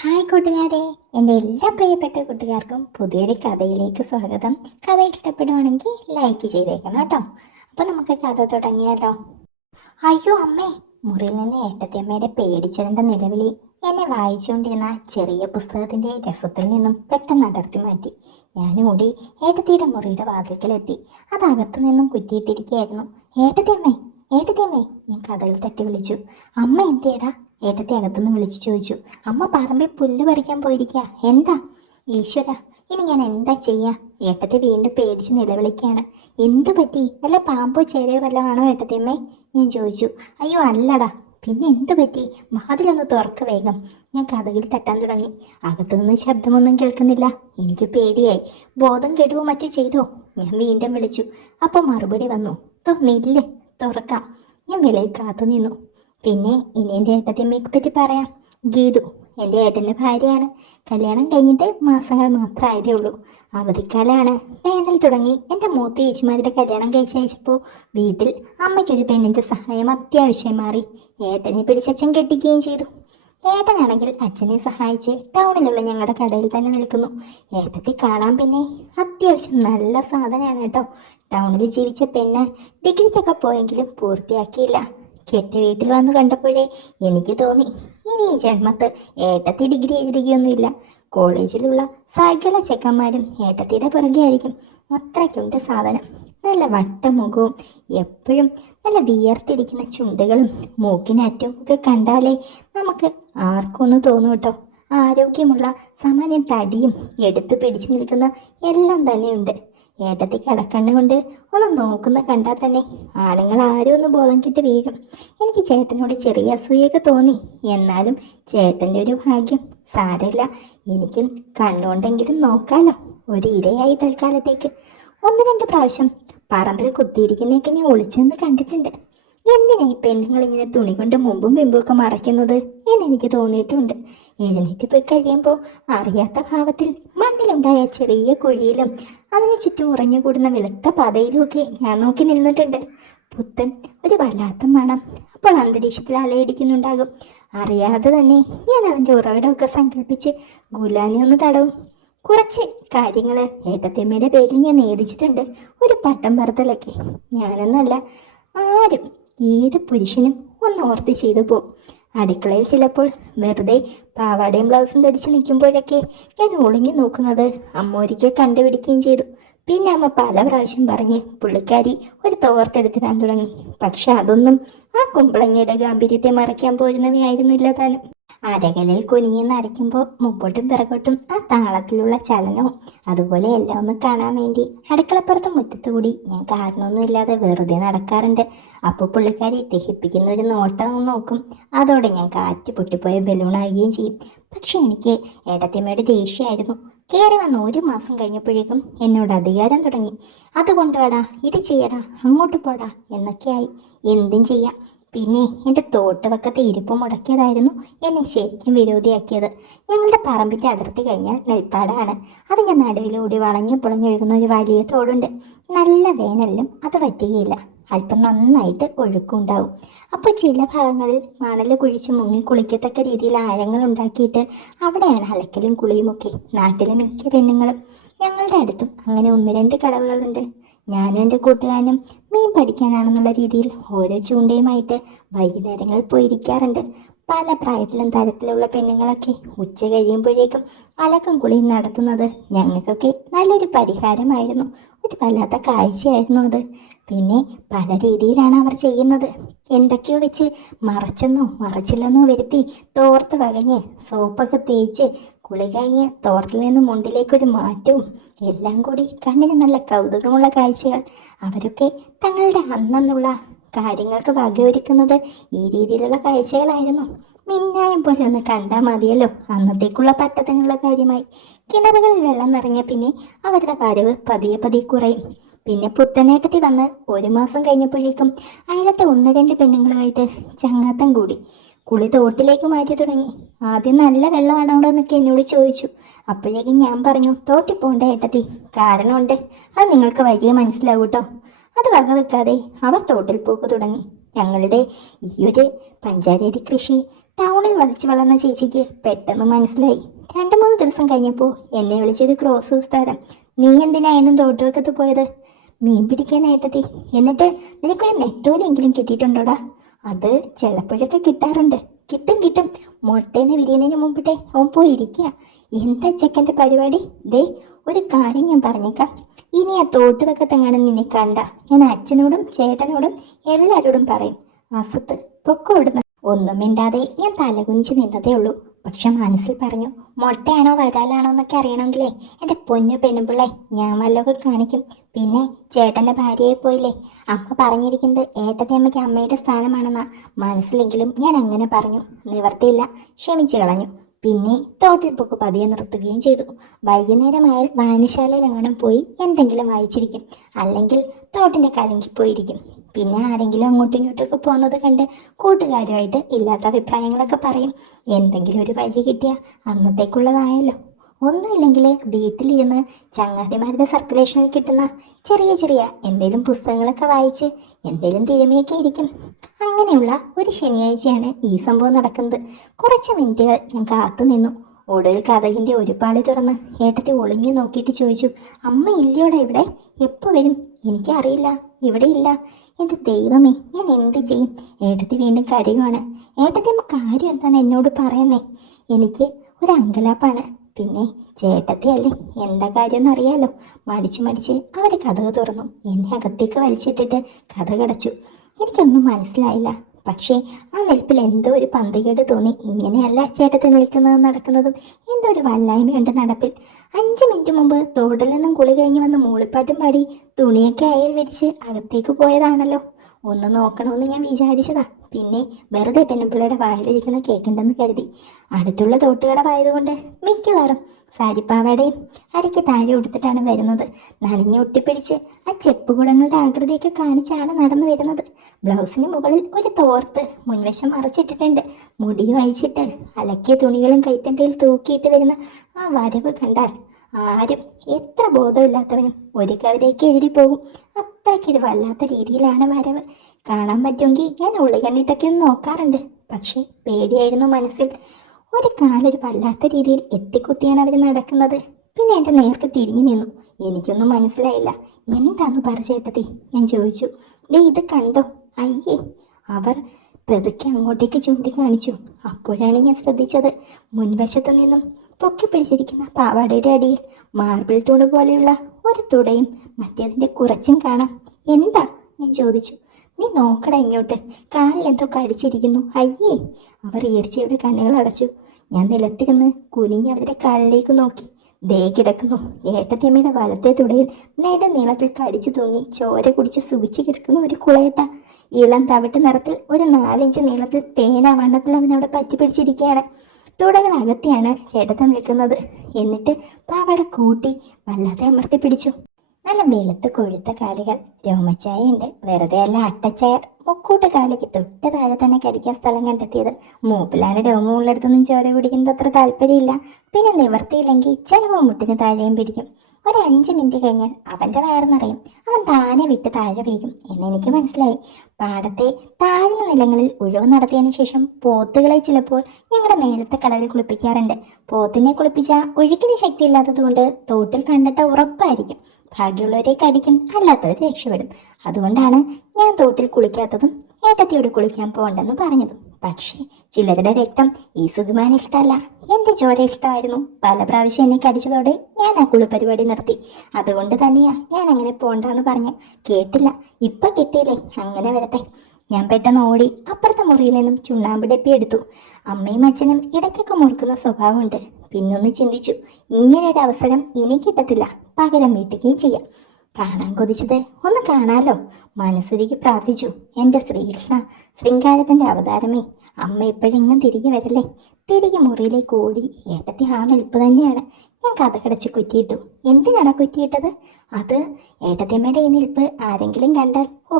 Hi കൂട്ടുകാരെ, എൻ്റെ എല്ലാ പ്രിയപ്പെട്ട കൂട്ടുകാർക്കും പുതിയൊരു കഥയിലേക്ക് സ്വാഗതം. കഥ ഇഷ്ടപ്പെടുവാണെങ്കിൽ ലൈക്ക് ചെയ്തേക്കണം കേട്ടോ. അപ്പോൾ നമുക്ക് കഥ തുടങ്ങിയാലോ? അയ്യോ അമ്മേ! മുറിയിൽ നിന്ന് ഏട്ടത്തിയമ്മയുടെ പേടിച്ചതിൻ്റെ നിലവിളി എന്നെ വായിച്ചുകൊണ്ടിരുന്ന ചെറിയ പുസ്തകത്തിൻ്റെ രസത്തിൽ നിന്നും പെട്ടെന്ന് അടർത്തി മാറ്റി. ഞാൻ ഓടി ഏട്ടത്തിയുടെ മുറിയുടെ വാതിൽക്കലെത്തി. അതകത്തു നിന്നും കുറ്റിയിട്ടിരിക്കുകയായിരുന്നു. ഏട്ടത്തിയമ്മേ, ഏട്ടത്തിയമ്മേ! ഞാൻ കഥയിൽ തട്ടി വിളിച്ചു. അമ്മ എന്തേടാ? ഏട്ടത്തി അകത്തുനിന്ന് വിളിച്ചു ചോദിച്ചു. അമ്മ പറമ്പിൽ പുല്ല് പറിക്കാൻ പോയിരിക്കുക. എന്താ? ഈശ്വര, ഇനി ഞാൻ എന്താ ചെയ്യാ? ഏട്ടത്തി വീണ്ടും പേടിച്ച് നിലവിളിക്കുകയാണ്. എന്തു പറ്റി? വല്ല പാമ്പോ ചേരയോ വല്ല ആണോ ഏട്ടത്തിയമ്മേ? ഞാൻ ചോദിച്ചു. അയ്യോ അല്ലടാ, പിന്നെ എന്തു പറ്റി? വാതിലൊന്ന് തുറക്ക വേഗം. ഞാൻ കഥകിൽ തട്ടാൻ തുടങ്ങി. അകത്തുനിന്ന് ശബ്ദമൊന്നും കേൾക്കുന്നില്ല. എനിക്ക് പേടിയായി. ബോധം കെടുവോ മറ്റോ ചെയ്തോ? ഞാൻ വീണ്ടും വിളിച്ചു. അപ്പം മറുപടി വന്നു. നില്ല്, തുറക്കാം. ഞാൻ വെളിയിൽ കാത്തു നിന്നു. പിന്നെ ഇനി എൻ്റെ ഏട്ടത്തിയമ്മയെ പറ്റി പറയാം. ഗീതു എൻ്റെ ഏട്ടൻ്റെ ഭാര്യയാണ്. കല്യാണം കഴിഞ്ഞിട്ട് മാസങ്ങൾ മാത്രമായതേ ഉള്ളൂ. അവധിക്കാലമാണ്. വേനൽ തുടങ്ങി. എൻ്റെ മൂത്ത ചേച്ചിമാരുടെ കല്യാണം കഴിച്ചയച്ചപ്പോൾ വീട്ടിൽ അമ്മയ്ക്കൊരു പെണ്ണിൻ്റെ സഹായം അത്യാവശ്യം മാറി. ഏട്ടനെ പിടിച്ചച്ഛൻ കെട്ടിക്കുകയും ചെയ്തു. ഏട്ടനാണെങ്കിൽ അച്ഛനെ സഹായിച്ച് ടൗണിലുള്ള ഞങ്ങളുടെ കടയിൽ തന്നെ നിൽക്കുന്നു. ഏട്ടത്തെ കാണാൻ പിന്നെ അത്യാവശ്യം നല്ല സാധനമാണ് കേട്ടോ. ടൗണിൽ ജീവിച്ച പെണ്ണ് ഡിഗ്രിക്കൊക്കെ പോയെങ്കിലും പൂർത്തിയാക്കിയില്ല. കെട്ട വീട്ടിൽ വന്ന് കണ്ടപ്പോഴേ എനിക്ക് തോന്നി, ഇനി ഈ ജന്മത്ത് ഏട്ടത്തി ഡിഗ്രി എഴുതുകയൊന്നുമില്ല. കോളേജിലുള്ള സകല ചെക്കന്മാരും ഏട്ടത്തിയുടെ പുറകെ ആയിരിക്കും. അത്രയ്ക്കുണ്ട് സാധനം. നല്ല വട്ടമുഖവും എപ്പോഴും നല്ല വിയർത്തിരിക്കുന്ന ചുണ്ടുകളും മൂക്കിനറ്റവും ഒക്കെ കണ്ടാലേ നമുക്ക് ആർക്കൊന്ന് തോന്നും കേട്ടോ. ആരോഗ്യമുള്ള സാമാന്യം തടിയും എടുത്തു പിടിച്ചു നിൽക്കുന്ന എല്ലാം തന്നെയുണ്ട്. ഏട്ടത്തി കടക്കണ്ണ് കൊണ്ട് ഒന്ന് നോക്കുന്ന കണ്ടാൽ തന്നെ ആണുങ്ങൾ ആരും ഒന്ന് ബോധം കിട്ടി വീഴും. എനിക്ക് ചേട്ടനോട് ചെറിയ അസൂയൊക്കെ തോന്നി. എന്നാലും ചേട്ടൻ്റെ ഒരു ഭാഗ്യം. സാരമില്ല, എനിക്കും കണ്ണുകൊണ്ടെങ്കിലും നോക്കാലോ. ഒരു ഇരയായി തൽക്കാലത്തേക്ക്. ഒന്ന് രണ്ട് പ്രാവശ്യം പറമ്പിൽ കുത്തിയിരിക്കുന്നതൊക്കെ ഞാൻ ഒളിച്ചെന്ന് കണ്ടിട്ടുണ്ട്. എന്തിനാ ഈ പെണ്ണുങ്ങൾ ഇങ്ങനെ തുണി കൊണ്ട് മുമ്പും പിമ്പുമൊക്കെ മറയ്ക്കുന്നത് എന്നെനിക്ക് തോന്നിയിട്ടുണ്ട്. എഴുന്നേറ്റ് പോയി കഴിയുമ്പോൾ അറിയാത്ത ഭാവത്തിൽ മണ്ണിലുണ്ടായ ചെറിയ കുഴിയിലും അതിനു ചുറ്റും ഉറഞ്ഞുകൂടുന്ന വെളുത്ത പതയിലുമൊക്കെ ഞാൻ നോക്കി നിന്നിട്ടുണ്ട്. പുത്തൻ ഒരു വല്ലാത്ത മണം അപ്പോൾ അന്തരീക്ഷത്തിൽ അലയടിക്കുന്നുണ്ടാകും. അറിയാതെ തന്നെ ഞാൻ അതിൻ്റെ ഉറവിടമൊക്കെ സങ്കല്പിച്ച് ഗുലാനി ഒന്ന് തടവും. കുറച്ച് കാര്യങ്ങൾ ഏട്ടത്തിയമ്മയുടെ പേരിൽ ഞാൻ നേദിച്ചിട്ടുണ്ട്. ഒരു പട്ടം പറത്തലൊക്കെ. ഞാനെന്നല്ല, ആരും ഏത് പുരുഷനും ഒന്ന് ഓർത്ത് ചെയ്തു പോകും. അടുക്കളയിൽ ചിലപ്പോൾ വെറുതെ പാവാടയും ബ്ലൗസും ധരിച്ച് നിൽക്കുമ്പോഴൊക്കെ ഞാൻ ഒളിഞ്ഞു നോക്കുന്നത് അമ്മ ഒരിക്കൽ കണ്ടുപിടിക്കുകയും ചെയ്തു. പിന്നെ അമ്മ പല പ്രാവശ്യം പറഞ്ഞ് പുള്ളിക്കാരി ഒരു തോർത്തെടുത്തിടാൻ തുടങ്ങി. പക്ഷെ അതൊന്നും ആ കുമ്പളങ്ങയുടെ ഗാംഭീര്യത്തെ മറയ്ക്കാൻ പോരുന്നവയായിരുന്നില്ല താനും. അരകലിൽ കുനിഞ്ഞെന്ന് അരയ്ക്കുമ്പോൾ മുമ്പോട്ടും പിറകോട്ടും ആ താളത്തിലുള്ള ചലനവും അതുപോലെ എല്ലാം ഒന്ന് കാണാൻ വേണ്ടി അടുക്കളപ്പുറത്തും മുറ്റത്തുകൂടി ഞാൻ കാരണമൊന്നുമില്ലാതെ വെറുതെ നടക്കാറുണ്ട്. അപ്പോൾ പുള്ളിക്കാരി ദഹിപ്പിക്കുന്ന ഒരു നോട്ടം നോക്കും. അതോടെ ഞാൻ കാറ്റ് പൊട്ടിപ്പോയ ബലൂണാകുകയും ചെയ്യും. പക്ഷെ എനിക്ക് ഏട്ടത്തിയമ്മയുടെ ദേഷ്യമായിരുന്നു. കയറി വന്ന് 1 മാസം കഴിഞ്ഞപ്പോഴേക്കും എന്നോട് അധികാരം തുടങ്ങി. അതുകൊണ്ട് വേടാ, ഇത് ചെയ്യടാ, അങ്ങോട്ട് പോടാ എന്നൊക്കെയായി. എന്തും ചെയ്യാം. പിന്നെ എൻ്റെ തോട്ടുവക്കത്തെ ഇരിപ്പ് മുടക്കിയതായിരുന്നു എന്നെ ശരിക്കും വിരോധിയാക്കിയത്. ഞങ്ങളുടെ പറമ്പിൻ്റെ അതിർത്തി കഴിഞ്ഞാൽ നെൽപ്പാടാണ്. അത് ഞാൻ നടുവിലൂടി വളഞ്ഞു പൊളഞ്ഞൊഴുകുന്ന ഒരു വലിയ തോടുണ്ട്. നല്ല വേനലിലും അത് പറ്റുകയില്ല. അല്പം നന്നായിട്ട് ഒഴുക്കുണ്ടാവും. അപ്പോൾ ചില ഭാഗങ്ങളിൽ മണൽ കുഴിച്ച് മുങ്ങി കുളിക്കത്തക്ക രീതിയിൽ ആഴങ്ങൾ ഉണ്ടാക്കിയിട്ട് അവിടെയാണ് അലക്കലും കുളിയുമൊക്കെ. നാട്ടിലെ മിക്ക പെണ്ണുങ്ങളും. ഞങ്ങളുടെ അടുത്തും അങ്ങനെ 1-2 കടവുകളുണ്ട്. ഞാനും എൻ്റെ കൂട്ടുകാരനും മീൻ പഠിക്കാനാണെന്നുള്ള രീതിയിൽ ഓരോ ചൂണ്ടയുമായിട്ട് വൈകുന്നേരങ്ങളിൽ പോയിരിക്കാറുണ്ട്. പല പ്രായത്തിലും തരത്തിലുള്ള പെണ്ണുങ്ങളൊക്കെ ഉച്ച കഴിയുമ്പോഴേക്കും അലക്കും കുളിയും നടത്തുന്നത് ഞങ്ങൾക്കൊക്കെ നല്ലൊരു പരിഹാരമായിരുന്നു. ഒരു വല്ലാത്ത കാഴ്ചയായിരുന്നു അത്. പിന്നെ പല രീതിയിലാണ് അവർ ചെയ്യുന്നത്. എന്തൊക്കെയോ വെച്ച് മറച്ചെന്നോ മറച്ചില്ലെന്നോ വരുത്തി തോർത്ത് വകഞ്ഞ് സോപ്പൊക്കെ തേച്ച് കുളി കഴിഞ്ഞ് തോർത്തിൽ നിന്ന് മുണ്ടിലേക്കൊരു മാറ്റവും എല്ലാം കൂടി കണ്ണിന് നല്ല കൗതുകമുള്ള കാഴ്ചകൾ. അവരൊക്കെ തങ്ങളുടെ അന്നുള്ള കാര്യങ്ങൾക്ക് വകയൊരുക്കുന്നത് ഈ രീതിയിലുള്ള കാഴ്ചകളായിരുന്നു. മിന്നായം പോലെ ഒന്ന് കണ്ടാൽ മതിയല്ലോ അന്നത്തേക്കുള്ള പട്ടത്തങ്ങളുടെ കാര്യമായി. കിണറുകളിൽ വെള്ളം നിറഞ്ഞ പിന്നെ അവരുടെ വരവ് പതിയെ പതിയെ കുറയും. പിന്നെ പുത്തനേട്ടത്തി വന്ന് 1 മാസം കഴിഞ്ഞപ്പോഴേക്കും അയലത്തെ 1-2 പെണ്ണുങ്ങളുമായിട്ട് ചങ്ങാത്തം കൂടി. കുളി തോട്ടിലേക്ക് മാറ്റി തുടങ്ങി. ആദ്യം നല്ല വെള്ളമാണോ എന്നൊക്കെ എന്നോട് ചോദിച്ചു. അപ്പോഴേക്കും ഞാൻ പറഞ്ഞു, തോട്ടിൽ പോകണ്ട ഏട്ടത്തി, കാരണമുണ്ട്. അത് നിങ്ങൾക്ക് വൈകിയ മനസ്സിലാവും കേട്ടോ. അത് വക വെക്കാതെ അവർ തോട്ടിൽ പോക്ക് തുടങ്ങി. ഞങ്ങളുടെ ഈ ഒരു പഞ്ചായത്തി കൃഷി ടൗണിൽ വലിച്ചു വളർന്ന ചേച്ചിക്ക് പെട്ടെന്ന് മനസ്സിലായി. 2-3 ദിവസം കഴിഞ്ഞപ്പോൾ എന്നെ വിളിച്ചത് ക്രോസ് സ്ഥലം. നീ എന്തിനായിരുന്നു തോട്ടുവക്കത്ത് പോയത്? മീൻ പിടിക്കാനായിട്ടതി. എന്നിട്ട് നിനക്കൊരു നെത്തോലെങ്കിലും കിട്ടിയിട്ടുണ്ടോടാ? അത് ചിലപ്പോഴൊക്കെ കിട്ടാറുണ്ട്. കിട്ടും കിട്ടും. മുട്ടേന്ന് വിരിയുന്നതിന് മുമ്പിട്ടേ അവൻ പോയിരിക്കുക. എന്താ ചെക്കൻ്റെ പരിപാടി? ദേ ഒരു കാര്യം ഞാൻ പറഞ്ഞേക്കാം. ഇനി ആ തോട്ടുവക്കത്തെങ്ങാനും നിന്നെ കണ്ട ഞാൻ അച്ഛനോടും ചേട്ടനോടും എല്ലാവരോടും പറയും. അസത്ത് പൊക്കോ ഇടുന്ന. ഒന്നും മിണ്ടാതെ ഞാൻ തലകുനിച്ച് നിന്നതേ ഉള്ളൂ. പക്ഷെ മനസ്സിൽ പറഞ്ഞു, മുട്ടയാണോ വരാലാണോ എന്നൊക്കെ അറിയണമെങ്കിലേ എൻ്റെ പൊന്നു പെണ്ണുപിള്ളേ ഞാൻ വല്ലതൊക്കെ കാണിക്കും. പിന്നെ ചേട്ടൻ്റെ ഭാര്യയെ പോയില്ലേ, അമ്മ പറഞ്ഞിരിക്കുന്നത് ഏട്ടത്തെ അമ്മയ്ക്ക് അമ്മയുടെ സ്ഥാനമാണെന്നാ. മനസ്സിലെങ്കിലും ഞാൻ അങ്ങനെ പറഞ്ഞു. നിവർത്തിയില്ല, ക്ഷമിച്ചു കളഞ്ഞു. പിന്നെ തോട്ടിൽ പോക്ക് പതിയെ നിർത്തുകയും ചെയ്തു. വൈകുന്നേരമായാൽ വായനശാലയിലെങ്ങാനും പോയി എന്തെങ്കിലും വായിച്ചിരിക്കും, അല്ലെങ്കിൽ തോട്ടിൻ്റെ കലങ്കിപ്പോയിരിക്കും. പിന്നെ ആരെങ്കിലും അങ്ങോട്ടും ഇങ്ങോട്ടൊക്കെ പോകുന്നത് കണ്ട് കൂട്ടുകാരുമായിട്ട് ഇല്ലാത്ത അഭിപ്രായങ്ങളൊക്കെ പറയും. എന്തെങ്കിലും ഒരു വഴി കിട്ടിയാൽ അന്നത്തേക്കുള്ളതായല്ലോ. ഒന്നുമില്ലെങ്കിൽ വീട്ടിലിരുന്ന് ചങ്ങാതിമാരുടെ സർക്കുലേഷനിൽ കിട്ടുന്ന ചെറിയ ചെറിയ എന്തെങ്കിലും പുസ്തകങ്ങളൊക്കെ വായിച്ച് എന്തെങ്കിലും തിരുമയൊക്കെ ഇരിക്കും. അങ്ങനെയുള്ള ഒരു ശനിയാഴ്ചയാണ് ഈ സംഭവം നടക്കുന്നത്. കുറച്ച് മിനിറ്റുകൾ ഞാൻ കാത്തു നിന്നു. ഒടുവിൽ കഥകിൻ്റെ ഒരു പാളി തുറന്ന് ഏട്ടത്തി ഒളിഞ്ഞു നോക്കിയിട്ട് ചോദിച്ചു, അമ്മ ഇല്ലയോടെ ഇവിടെ? എപ്പോൾ വരും? എനിക്കറിയില്ല, ഇവിടെ ഇല്ല. എൻ്റെ ദൈവമേ, ഞാൻ എന്ത് ചെയ്യും? ഏട്ടത്തി വീണ്ടും കരയുവാണ്. ഏട്ടത്തി അമ്മ കാര്യം എന്താണ് എന്നോട് പറയുന്നേ? എനിക്ക് ഒരു അങ്കലാപ്പാണ്. പിന്നെ ചേട്ടത്തി അല്ലേ, എന്താ കാര്യമെന്ന് അറിയാലോ. മടിച്ച് അവർ കഥക് തുറന്നു. എന്നെ അകത്തേക്ക് വലിച്ചിട്ടിട്ട് കഥ കടച്ചു. എനിക്കൊന്നും മനസ്സിലായില്ല. പക്ഷേ ആ നിൽപ്പിൽ എന്തോ ഒരു പന്തികേട് തോന്നി. ഇങ്ങനെയല്ല ചേട്ടത്തി നിൽക്കുന്നതും നടക്കുന്നതും. എന്തോ ഒരു വല്ലായ്മയുണ്ട് നടപ്പിൽ. 5 മിനിറ്റ് മുമ്പ് തോട്ടിൽ നിന്നും കുളി കഴിഞ്ഞ് വന്ന് മൂളിപ്പാട്ടും പാടി തുണിയൊക്കെ അയൽ വിരിച്ച് അകത്തേക്ക് പോയതാണല്ലോ. ഒന്ന് നോക്കണമെന്ന് ഞാൻ വിചാരിച്ചതാ. പിന്നെ വെറുതെ പെണ്ണുപിള്ളയുടെ വായിലിരിക്കുന്ന കേൾക്കണ്ടെന്ന് കരുതി. അടുത്തുള്ള തോട്ടുകടവായതുകൊണ്ട് മിക്കവാറും സാരിപ്പാവയുടെയും അരയ്ക്ക് താഴെ കൊടുത്തിട്ടാണ് വരുന്നത്. നനഞ്ഞ് ഒട്ടിപ്പിടിച്ച് ആ ചെപ്പുകുടങ്ങളുടെ ആകൃതിയൊക്കെ കാണിച്ചാണ് നടന്നു വരുന്നത്. ബ്ലൗസിന് മുകളിൽ ഒരു തോർത്ത് മുൻവശം മറച്ചിട്ടിട്ടുണ്ട്. മുടിയും അഴിച്ചിട്ട് അലക്കിയ തുണികളും കൈത്തണ്ടയിൽ തൂക്കിയിട്ട് വരുന്ന ആ വരവ് കണ്ടാൽ ആരും എത്ര ബോധമില്ലാത്തവനും ഒരു കവിതയ്ക്ക് എഴുതി പോകും. അത്രയ്ക്കിത് വല്ലാത്ത രീതിയിലാണ് വരവ്. കാണാൻ പറ്റുമെങ്കിൽ ഞാൻ ഉള്ളി കണ്ണിട്ടൊക്കെ ഒന്ന് നോക്കാറുണ്ട്. പക്ഷേ പേടിയായിരുന്നു മനസ്സിൽ. ഒരു കാലൊരു വല്ലാത്ത രീതിയിൽ എത്തിക്കുത്തിയാണ് അവർ നടക്കുന്നത്. പിന്നെ എൻ്റെ നേർക്ക് തിരിഞ്ഞു നിന്നു. എനിക്കൊന്നും മനസ്സിലായില്ല. എന്താന്ന് ചേട്ടത്തി? ഞാൻ ചോദിച്ചു. ദേ ഇത് കണ്ടോ? അയ്യേ! അവർ പതുക്കെ അങ്ങോട്ടേക്ക് ചൂണ്ടിക്കാണിച്ചു. അപ്പോഴാണ് ഞാൻ ശ്രദ്ധിച്ചത്, മുൻവശത്തു നിന്നും പൊക്കി പിടിച്ചിരിക്കുന്ന പാവാടയുടെ അടിയിൽ മാർബിൾ തൂണ് പോലെയുള്ള ഒരു തുടയും മറ്റേതിൻ്റെ കുറച്ചും കാണാം. എന്താ? ഞാൻ ചോദിച്ചു. നീ നോക്കട ഇങ്ങോട്ട്, കാലിലെന്തോ കടിച്ചിരിക്കുന്നു. അയ്യേ! അവർ ഈർച്ചയുടെ കണ്ണുകൾ അടച്ചു. ഞാൻ നിലത്തിരുന്ന് കുനിഞ്ഞ് അവരുടെ കാലിലേക്ക് നോക്കി. ദേ കിടക്കുന്നു ഏട്ടത്തിയമ്മയുടെ വലത്തെ തുടയിൽ നെടുനീളത്തിൽ കടിച്ചു തൂങ്ങി ചോര കുടിച്ച് സുഖിച്ച് കിടക്കുന്ന ഒരു കുളയട്ട. ഇളം തവിട്ട് നിറത്തിൽ ഒരു 4 ഇഞ്ച് നീളത്തിൽ പേന വണ്ണത്തിൽ അവൻ അവിടെ പറ്റി പിടിച്ചിരിക്കുകയാണ്. തുടകൾ അകത്തിയാണ് ചേട്ടത്തെ നിൽക്കുന്നത്. എന്നിട്ട് പാവട കൂട്ടി വല്ലാതെ അമർത്തി പിടിച്ചു. നല്ല വെളുത്ത് കൊഴുത്ത കാലുകൾ, രോമച്ചായുണ്ട്. വെറുതെ അല്ല, അട്ടച്ചയർ. മുക്കൂട്ട് കാലിക്ക് തൊട്ട് താഴെ തന്നെ കടിക്കാൻ സ്ഥലം കണ്ടെത്തിയത്. മൂപ്പിലാണ് രോമമുള്ളിടത്തൊന്നും ചോര കുടിക്കുന്നത് അത്ര താല്പര്യമില്ല. പിന്നെ നിവർത്തിയില്ലെങ്കിൽ ചിലപ്പോൾ മുട്ടിന് താഴെയും പിടിക്കും. ഒരു 5 മിനിറ്റ് കഴിഞ്ഞാൽ അവൻ്റെ വയറിന്നറിയും. അവൻ താനെ വിട്ട് താഴെ വീഴും എന്നെനിക്ക് മനസ്സിലായി. പാടത്തെ താഴ്ന്ന നിലങ്ങളിൽ ഉഴവ് നടത്തിയതിനു ശേഷം പോത്തുകളെ ചിലപ്പോൾ ഞങ്ങളുടെ മേലത്തെ കടവിൽ കുളിപ്പിക്കാറുണ്ട്. പോത്തിനെ കുളിപ്പിച്ചാൽ ഒഴുക്കിന് ശക്തിയില്ലാത്തതുകൊണ്ട് തോട്ടിൽ കണ്ടിട്ട് ഉറപ്പായിരിക്കും. ഭാഗ്യമുള്ളവരെ കടിക്കും, അല്ലാത്തവർ രക്ഷപ്പെടും. അതുകൊണ്ടാണ് ഞാൻ തോട്ടിൽ കുളിക്കാത്തതും ഏട്ടത്തിയോട് കുളിക്കാൻ പോകണ്ടെന്ന് പറഞ്ഞതും. പക്ഷേ ചിലരുടെ രക്തം ഈ സുകുമാരന് ഇഷ്ടമല്ല. എൻ്റെ ചോര ഇഷ്ടമായിരുന്നു. പല പ്രാവശ്യം എന്നെ കടിച്ചതോടെ ഞാൻ ആ കുളിപ്പരിപാടി നിർത്തി. അതുകൊണ്ട് തന്നെയാ ഞാൻ അങ്ങനെ പോകണ്ടെന്ന് പറഞ്ഞ്. കേട്ടില്ല. ഇപ്പം കിട്ടിയില്ലേ, അങ്ങനെ വരട്ടെ. ഞാൻ പെട്ടെന്ന് ഓടി അപ്പുറത്തെ മുറിയിൽ നിന്നും ചുണ്ണാമ്പ് ഡപ്പി എടുത്തു. അമ്മയും അച്ഛനും ഇടയ്ക്കൊക്കെ മുറുക്കുന്ന സ്വഭാവമുണ്ട്. പിന്നൊന്ന് ചിന്തിച്ചു, ഇങ്ങനൊരു അവസരം ഇനി കിട്ടത്തില്ല, പകരം വീട്ടുകയും ചെയ്യാം. കാണാൻ കൊതിച്ചത് ഒന്ന് കാണാലോ. മനസ്സുരുകി പ്രാർത്ഥിച്ചു, എൻ്റെ ശ്രീകൃഷ്ണ, ശൃംഗാരത്തിൻ്റെ അവതാരമേ, അമ്മ ഇപ്പോഴെങ്ങും തിരികെ വരല്ലേ. തിരികെ മുറിയിലേക്ക് ഓടി. ഏട്ടത്തി ആ നിൽപ്പ് തന്നെയാണ്. ഞാൻ കഥകടച്ച് കുറ്റിയിട്ടു. എന്തിനാണ് കുറ്റിയിട്ടത്? അത് ഏട്ടത്തിയമ്മയുടെ ഈ നിൽപ്പ് ആരെങ്കിലും കണ്ടാൽ, ഓ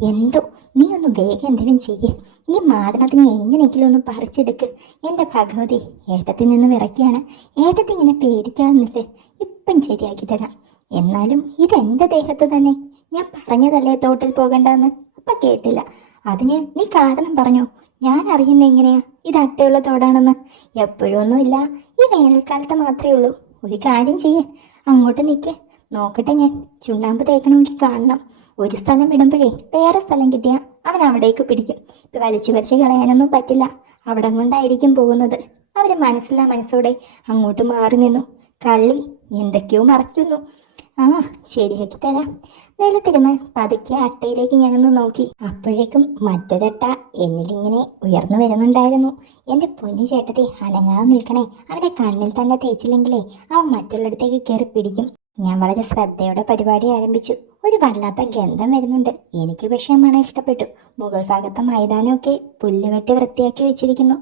എന്തോ, നീ ഒന്ന് വേഗം എന്തെങ്കിലും ചെയ്യേ. ഈ മാരണത്തിന് എങ്ങനെയെങ്കിലും ഒന്ന് പറിച്ചെടുക്ക്. എൻ്റെ ഭഗവതി, ഏട്ടത്തിൽ നിന്ന് വിറയ്ക്കാണ്. ഏട്ടത്തി ഇങ്ങനെ പേടിക്കാവുന്നില്ലേ? ഇപ്പം ശരിയാക്കി തരാം. എന്നാലും ഇതെൻ്റെ ദേഹത്ത് തന്നെ. ഞാൻ പറഞ്ഞതല്ലേ തോട്ടിൽ പോകണ്ടെന്ന്. അപ്പം കേട്ടില്ല. അതിന് നീ കാരണം പറഞ്ഞോ? ഞാൻ അറിയുന്ന എങ്ങനെയാ? ഇത് അട്ടയുള്ള തോടാണെന്ന്? എപ്പോഴും ഒന്നുമില്ല, ഈ വേനൽക്കാലത്ത് മാത്രമേ ഉള്ളൂ. ഒരു കാര്യം ചെയ്യേ, അങ്ങോട്ട് നിൽക്കേ, നോക്കട്ടെ ഞാൻ. ചുണ്ണാമ്പ് തേക്കണമെങ്കിൽ കാണണം. ഒരു സ്ഥലം വിടുമ്പോഴേ വേറെ സ്ഥലം കിട്ടിയാൽ അവൻ അവിടേക്ക് പിടിക്കും. ഇപ്പം വലിച്ചു വലിച്ച് കളയാനൊന്നും പറ്റില്ല. അവിടം കൊണ്ടായിരിക്കും പോകുന്നത്. അവർ മനസ്സോടെ അങ്ങോട്ട് മാറി നിന്നു. കള്ളി എന്തൊക്കെയോ മറയ്ക്കുന്നു. ആ, ശരിയാക്കി തരാം. നിലത്തിരുന്ന് പതുക്കെ അട്ടയിലേക്ക് ഞാനൊന്ന് നോക്കി. അപ്പോഴേക്കും മറ്റൊരട്ട എന്നിലിങ്ങനെ ഉയർന്നു വരുന്നുണ്ടായിരുന്നു. എൻ്റെ പൊന്നു ചേട്ടത്തി, അനങ്ങാതെ നിൽക്കണേ. അവൻ്റെ കണ്ണിൽ തന്നെ തേച്ചില്ലെങ്കിലേ അവൻ മറ്റുള്ളിടത്തേക്ക് കയറി പിടിക്കും. ഞാൻ വളരെ ശ്രദ്ധയോടെ പരിപാടി ആരംഭിച്ചു. ഒരു വല്ലാത്ത ഗന്ധം വരുന്നുണ്ട്. എനിക്ക് പക്ഷേ മണം ഇഷ്ടപ്പെട്ടു. മുകൾ ഭാഗത്തെ മൈതാനമൊക്കെ പുല്ലുവെട്ടി വൃത്തിയാക്കി വെച്ചിരിക്കുന്നു.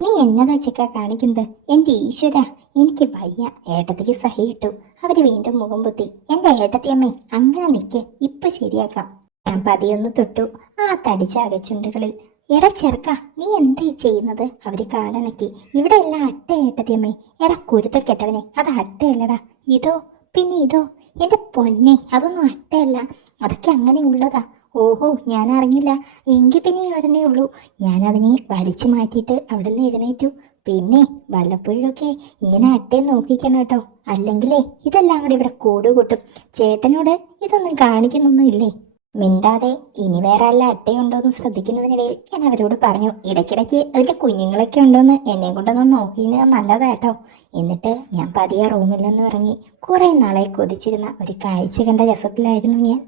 നീ എന്നതാ ചിക്ക കാണിക്കുന്നത്? എൻ്റെ ഈശ്വര, എനിക്ക് വയ്യ. ഏട്ടത്തിക്ക് സഹി കിട്ടു. അവര് വീണ്ടും മുഖം പൊത്തി. എൻ്റെ ഏട്ടത്തിയമ്മേ, അങ്ങനെ നിൽക്ക്, ഇപ്പൊ ശരിയാക്കാം. ഞാൻ പതിയൊന്ന് തൊട്ടു ആ തടിച്ച അകച്ചുണ്ടുകളിൽ. എടാ ചെറുക്ക, നീ എന്തായി ചെയ്യുന്നത്? അവര് കാലനക്കി. ഇവിടെ എല്ലാം അട്ട ഏട്ടത്തിയമ്മേ. എടാ കുരുത്തക്കെട്ടവനെ, അത് അട്ടയല്ലടാ. ഇതോ, പിന്നെ ഇതോ? എൻ്റെ പൊന്നെ, അതൊന്നും അട്ടയല്ല. അതൊക്കെ അങ്ങനെ ഉള്ളതാ. ഓഹോ, ഞാൻ അറിഞ്ഞില്ല. എങ്കിൽ പിന്നെ ഒരെണ്ണേ ഉള്ളൂ. ഞാനതിനെ വലിച്ചു മാറ്റിയിട്ട് അവിടെ നിന്ന് എഴുന്നേറ്റു. പിന്നെ വല്ലപ്പോഴൊക്കെ ഇങ്ങനെ അട്ടയെ നോക്കിക്കണം കേട്ടോ, അല്ലെങ്കിലേ ഇതെല്ലാം കൂടി ഇവിടെ കൂട് കൂട്ടും. ചേട്ടനോട് ഇതൊന്നും കാണിക്കുന്നൊന്നും ഇല്ലേ? മിണ്ടാതെ ഇനി വേറെ അല്ല അട്ടയുണ്ടോയെന്ന് ശ്രദ്ധിക്കുന്നതിനിടയിൽ ഞാൻ അവരോട് പറഞ്ഞു, ഇടയ്ക്കിടയ്ക്ക് അതിൻ്റെ കുഞ്ഞുങ്ങളൊക്കെ ഉണ്ടോയെന്ന് എന്നെ കൊണ്ടൊന്ന് നോക്കിയത് നല്ലതാട്ടോ. എന്നിട്ട് ഞാൻ പതിയെ റൂമിൽ നിന്ന് ഇറങ്ങി. കുറേ നാളെ കൊതിച്ചിരുന്ന ഒരു കാഴ്ച കണ്ട രസത്തിലായിരുന്നു ഞാൻ.